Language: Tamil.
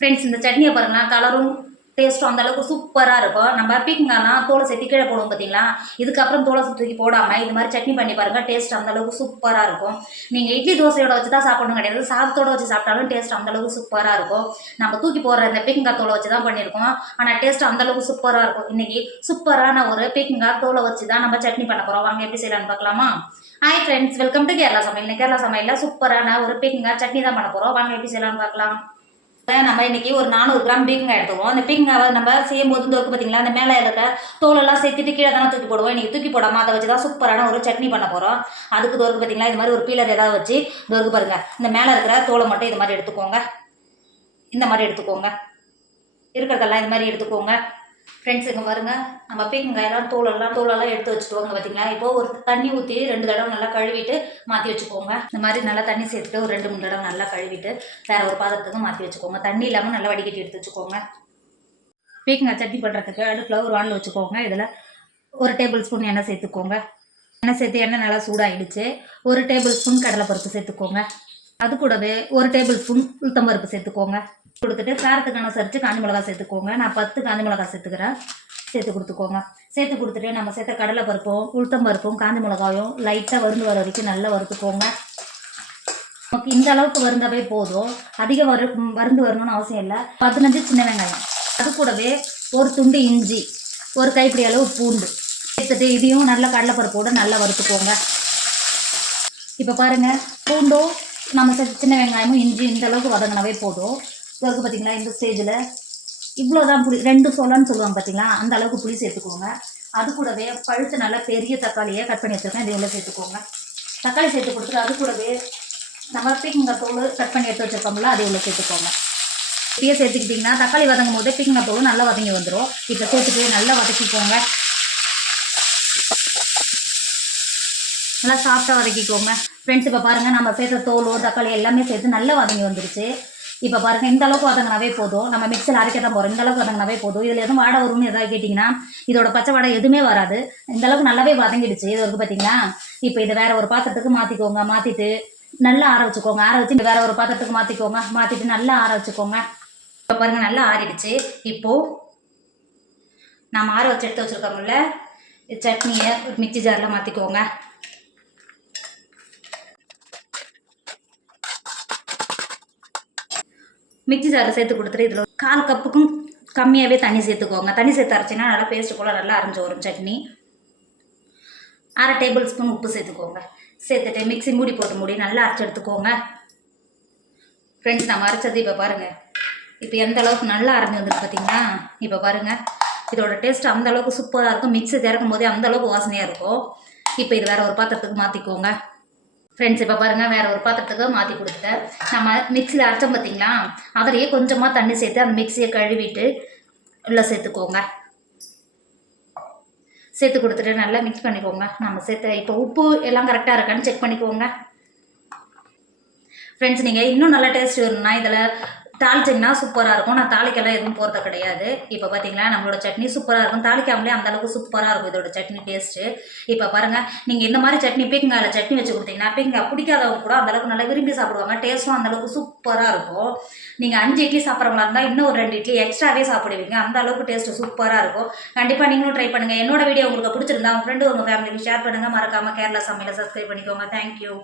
ஃப்ரெண்ட்ஸ் இந்த சட்னியை பாருங்களா, கலரும் டேஸ்ட்டும் அந்த அளவுக்கு சூப்பராக இருக்கும். நம்ம பீக்கங்காய்னா தோலை சேர்த்து கீழே போடுவோம் பார்த்தீங்களா, இதுக்கப்புறம் தோலை தூக்கி போடாமல் இது மாதிரி சட்னி பண்ணி பாருங்கள். டேஸ்ட் அந்த அளவுக்கு சூப்பராக இருக்கும். நீங்கள் இட்லி தோசையோட வச்சு தான் சாப்பிடணும் கிடையாது, சாதத்தோடு வச்சு சாப்பிட்டாலும் டேஸ்ட் அந்த அளவுக்கு சூப்பராக இருக்கும். நம்ம தூக்கி போடுற இந்த பீக்கங்காய் தோலை வச்சு தான் பண்ணியிருக்கோம், ஆனால் டேஸ்ட் அந்த அளவுக்கு சூப்பராக இருக்கும். இன்றைக்கி சூப்பரான ஒரு பீக்கங்காய் தோலை வச்சு தான் நம்ம சட்னி பண்ண போகிறோம். வாங்க எப்படி செய்யலான்னு பார்க்கலாமா? Hi friends, welcome to Kerala சமையல். கேரளா சமையலில் சூப்பரான ஒரு பீக்கங்காய் சட்னி தான் பண்ண போகிறோம். வாங்க எப்படி செய்யலான்னு பார்க்கலாம். நம்ம இன்னைக்கு ஒரு 400 கிராம் பீக்கங்காய் எடுத்துவோம். அந்த பீக்கங்காவை நம்ம செய்யும் போது தோற்கு பார்த்தீங்களா, அந்த மேலே இருக்க தோலெல்லாம் சேர்த்துட்டு கீழே தானே தூக்கி போடுவோம். இன்றைக்கி தூக்கி போடாமல் அதை வச்சு தான் சூப்பரான ஒரு சட்னி பண்ண போகிறோம். அதுக்கு தோற்கு பார்த்தீங்களா, இது மாதிரி ஒரு பீலர் ஏதாவது வச்சு தோற்கு பாருங்கள், இந்த மேலே இருக்கிற தோலை மட்டும் இது மாதிரி எடுத்துக்கோங்க. இந்த மாதிரி எடுத்துக்கோங்க, இருக்கிறதெல்லாம் இது மாதிரி எடுத்துக்கோங்க. ஃப்ரெண்ட்ஸ் இங்கே பாருங்கள், நம்ம பீக்கங்காயெல்லாம் தோலெல்லாம் எடுத்து வச்சுக்கோங்க. பார்த்தீங்களா, இப்போது ஒரு தண்ணி ஊற்றி 2 தடவை நல்லா கழுவிட்டு மாற்றி வச்சுக்கோங்க. இந்த மாதிரி நல்லா தண்ணி சேர்த்துட்டு ஒரு 2-3 தடவை நல்லா கழுவிட்டு வேறு ஒரு பாத்திரத்துக்கு மாற்றி வச்சுக்கோங்க. தண்ணி இல்லாமல் நல்லா வடிகட்டி எடுத்து வச்சுக்கோங்க. பீக்கங்காய் சட்னி பண்ணுறதுக்கு அடுப்பில் ஒரு வானல் வச்சுக்கோங்க. இதில் 1 டேபிள் ஸ்பூன் எண்ணெய் சேர்த்துக்கோங்க. எண்ணெய் சேர்த்து எண்ணெய் நல்லா சூடாகிடுச்சு. 1 டேபிள் ஸ்பூன் கடலைப்பருப்பு சேர்த்துக்கோங்க. அது கூடவே 1 டேபிள் ஸ்பூன் உளுத்தம்பருப்பு சேர்த்துக்கோங்க. கொடுத்துட்டு காரத்துக்கு அனுசரித்து காஞ்சி மிளகா சேர்த்துக்கோங்க. நான் 10 காஞ்சி மிளகா சேர்த்துக்கிறேன். சேர்த்து கொடுத்துக்கோங்க. சேர்த்து கொடுத்துட்டு நம்ம சேர்த்த கடலை பருப்பும் உளுத்தம்பருப்பும் காஞ்சி மிளகாயும் லைட்டாக வருந்து வர வரைக்கும் நல்லா வறுத்துக்கோங்க. நமக்கு இந்த அளவுக்கு வருந்தாவே போதும், அதிக வருந்து வரணும்னு அவசியம் இல்லை. 15 சின்ன வெங்காயம், அது கூடவே ஒரு துண்டு இஞ்சி, ஒரு கைப்பிடி அளவு பூண்டு சேர்த்துட்டு இதையும் நல்லா கடலைப்பருப்போடு நல்லா வறுத்துக்கோங்க. இப்போ பாருங்கள், பூண்டும் நம்ம சேர்த்து சின்ன வெங்காயமும் இஞ்சி இந்த அளவுக்கு வதங்கினவே போதும். இருக்கு பார்த்தீங்களா, இந்த ஸ்டேஜில் இவ்வளோதான் புளி, 2 சொலன்னு சொல்லுவாங்க பார்த்தீங்களா, அந்த அளவுக்கு புளி சேர்த்துக்கோங்க. அது கூடவே பழுத்து நல்லா பெரிய தக்காளியை கட் பண்ணி வச்சுருக்கேன், இது உள்ள சேர்த்துக்கோங்க. தக்காளி சேர்த்து கொடுத்துட்டு அது கூடவே நம்ம பீக்கங்காய் தோல் கட் பண்ணி எடுத்து வச்சுருக்கோம்ல, அதை உள்ள சேர்த்துக்கோங்க. இப்படியே சேர்த்துக்கிட்டிங்கன்னா தக்காளி வதங்கும் போதே பீக்கங்காய் தோல் நல்லா வதங்கி வந்துடும். இப்போ சேர்த்துட்டு நல்லா வதக்கிக்கோங்க. நல்லா சாஃப்டாக வதக்கிக்கோங்க. ஃப்ரெண்ட்ஸ் இப்போ பாருங்கள், நம்ம சேர்த்த தோலோ தக்காளி எல்லாமே சேர்த்து நல்லா வதங்கி வந்துருச்சு. இப்போ பாருங்கள், இந்த அளவுக்கு வதங்கினாவே போதும். நம்ம மிக்சியில் அரைக்க தான் போகிறோம். இந்த அளவுக்கு வதங்கினாவே போதும். இதில் எதுவும் வாடை வரும்னு எதாவது கேட்டிங்கன்னா இதோட பச்சை வாடை எதுவுமே வராது. இந்த அளவுக்கு நல்லாவே வதங்கிடுச்சு. இது வரைக்கும் பார்த்தீங்களா. இப்போ இதை வேறு ஒரு பாத்திரத்துக்கு மாற்றிக்கோங்க. மாற்றிட்டு நல்லா ஆற வச்சுக்கோங்க. ஆற வச்சு வேறு ஒரு பாத்திரத்துக்கு மாற்றிக்கோங்க. மாற்றிட்டு நல்லா ஆற வச்சுக்கோங்க. இப்போ பாருங்கள், நல்லா ஆறிடுச்சு. இப்போது நம்ம ஆற வச்சு எடுத்து வச்சுருக்கோம்ல சட்னியை ஒரு மிக்சி ஜாரில் மாற்றிக்கோங்க. மிக்சி ஜாரில் சேர்த்து கொடுத்துட்டு இதில் 1/4 கப்புக்கும் கம்மியாகவே தண்ணி சேர்த்துக்கோங்க. தண்ணி சேர்த்து அரைச்சின்னா நல்லா பேஸ்ட்டு போல் நல்லா அரைஞ்சி வரும் சட்னி. 1/2 டேபிள் ஸ்பூன் உப்பு சேர்த்துக்கோங்க. சேர்த்துட்டு மிக்சி மூடி போட்டு நல்லா அரைச்சி எடுத்துக்கோங்க. ஃப்ரெண்ட்ஸ் நம்ம அரைச்சது இப்போ பாருங்கள், இப்போ எந்த அளவுக்கு நல்லா அரைஞ்சி வந்துருக்கு பார்த்தீங்களா. இப்போ பாருங்கள், இதோட டேஸ்ட் அந்த அளவுக்கு சூப்பராக இருக்கும். மிக்சி திறக்கும் போதே அந்த அளவுக்கு வாசனையாக இருக்கும். இப்போ இது வேறு ஒரு பாத்திரத்துக்கு மாற்றிக்கோங்க. ஃப்ரெண்ட்ஸ் இப்போ பாருங்கள், வேறு ஒரு பாத்திரத்துக்கு மாற்றி கொடுத்துட்டேன். நம்ம மிக்சியில் அரைச்சோம் பார்த்தீங்களா, அதிலேயே கொஞ்சமாக தண்ணி சேர்த்து அந்த மிக்சியை கழுவிட்டு உள்ளே சேர்த்துக்கோங்க. சேர்த்து கொடுத்துட்டு நல்லா மிக்ஸ் பண்ணிக்கோங்க. நம்ம சேர்த்து இப்போ உப்பு எல்லாம் கரெக்டாக இருக்கான்னு செக் பண்ணிக்கோங்க. ஃப்ரெண்ட்ஸ் நீங்கள் இன்னும் நல்லா டேஸ்ட் வேணும்னா இதில் தாளிச்சிங்கன்னா சூப்பராக இருக்கும். நான் தாளிக்கெல்லாம் எதுவும் போகிறது கிடையாது. இப்போ பார்த்தீங்களா, நம்மளோட சட்னி சூப்பராக இருக்கும். தாளிக்காமலே அந்தளவுக்கு சூப்பராக இருக்கும் இதோட சட்னி டேஸ்ட்டு. இப்போ பாருங்கள், நீங்கள் இந்த மாதிரி சட்னி பீக்கங்காயில் சட்னி வச்சு கொடுத்தீங்கன்னா பீக்கங்காய் பிடிக்காதவங்க கூட அந்தளவுக்கு நல்லா விரும்பி சாப்பிடுவாங்க. டேஸ்ட்டும் அந்தளவுக்கு சூப்பராக இருக்கும். நீங்கள் 5 இட்லி சாப்பிட்றவங்களா இருந்தால் இன்னும் ஒரு 2 இட்லி எக்ஸ்ட்ராவே சாப்பிடுவீங்க. அந்த அளவுக்கு டேஸ்ட்டு சூப்பராக இருக்கும். கண்டிப்பாக நீங்களும் ட்ரை பண்ணுங்கள். என்னோட வீடியோ உங்களுக்கு பிடிச்சிருந்தா உங்கள் ஃப்ரெண்டு உங்கள் ஃபேமிலிக்கு ஷேர் பண்ணுங்கள். மறக்காமல் கேரளா சமையலை சப்ஸ்கிரைப் பண்ணிக்கோங்க. தேங்க்யூ.